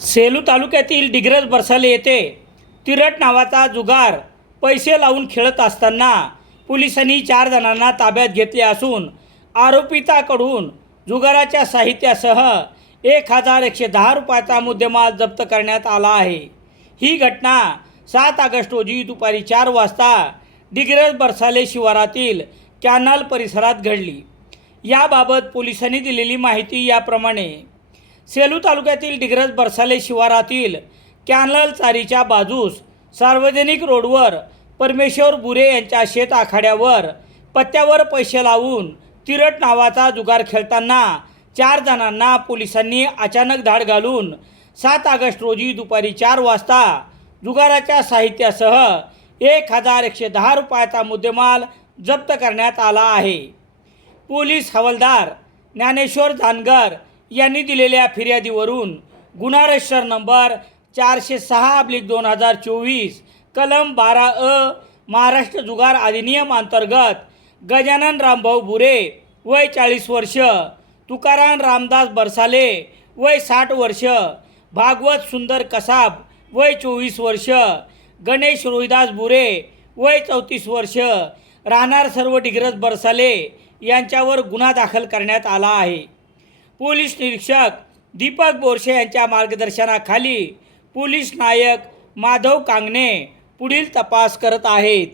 सेलू तालुक्यातील डिग्रज बरसाले येथे तिरट नावाचा जुगार पैसे लावून खेळत असताना पोलिसांनी चार जणांना ताब्यात घेतले असून आरोपिताकडून जुगाराच्या साहित्यासह एक हजार एकशे दहा रुपयाचा मुद्देमाल जप्त करण्यात आला आहे. ही घटना सात ऑगस्ट रोजी दुपारी चार वाजता डिग्रज बरसाले शिवारातील कॅनल परिसरात घडली. याबाबत पोलिसांनी दिलेली माहिती याप्रमाणे सेलू तालुक्यातील डिग्रज बरसाले शिवारातील कॅनल चारीच्या बाजूस सार्वजनिक रोडवर परमेश्वर बुरे यांच्या शेत आखाड्यावर पत्त्यावर पैसे लावून तिरट नावाचा जुगार खेळताना चार जणांना पोलिसांनी अचानक धाड घालून सात ऑगस्ट रोजी दुपारी चार वाजता जुगाराच्या साहित्यासह एक हजार एकशे दहा रुपयाचा मुद्देमाल जप्त करण्यात आला आहे. पोलीस हवालदार ज्ञानेश्वर जानगर यांनी दिलेल्या फिर्यादीवरून गुन्हा रजिस्टर नंबर चारशे सहा अब्लिक दोन हजार चोवीस कलम बारा अ महाराष्ट्र जुगार अधिनियम अंतर्गत गजानन रामभाऊ बुरे वय चाळीस वर्ष तुकाराम रामदास बरसाले वय साठ वर्ष भागवत सुंदर कसाब वय चोवीस वर्ष गणेश रोहिदास बुरे वय चौतीस वर्ष राहणार सर्व डिग्रज बरसाले यांच्यावर गुन्हा दाखल करण्यात आला आहे. पोलीस निरीक्षक दीपक बोरसे यांच्या मार्गदर्शनाखाली पोलीस नायक माधव कांगणे पुढील तपास करत आहेत.